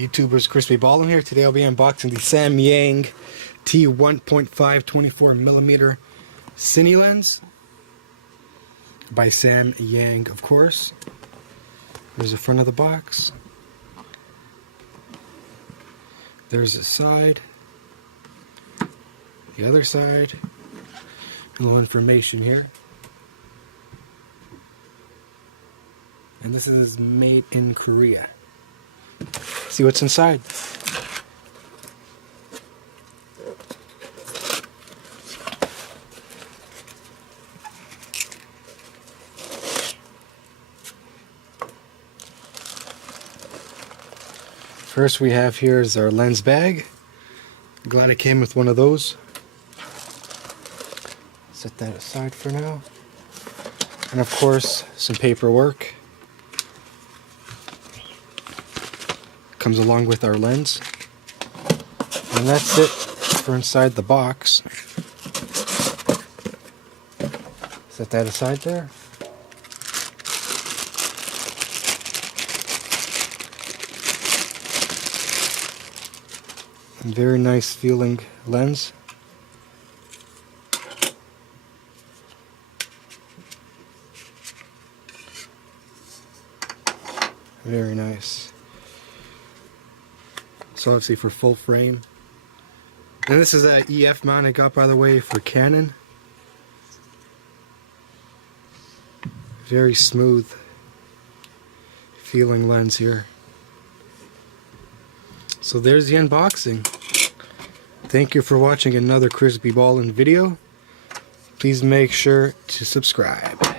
YouTubers, Crispy Ballin here. Today I'll be unboxing the Samyang T1.5 24mm Cine Lens by Samyang, of course. There's the front of the box. There's the side. The other side. A little information here. And this is made in Korea. See what's inside. First we have here is our lens bag. Glad it came with one of those. Set that aside for now. And of course, some paperwork. Comes along with our lens. And that's it for inside the box. Set that aside there. And very nice feeling lens. Very nice. So obviously for full frame. And this is a EF mount I got, by the way, for Canon. Very smooth feeling lens here. So there's the unboxing. Thank you for watching another Crispy Ballin video. Please make sure to subscribe.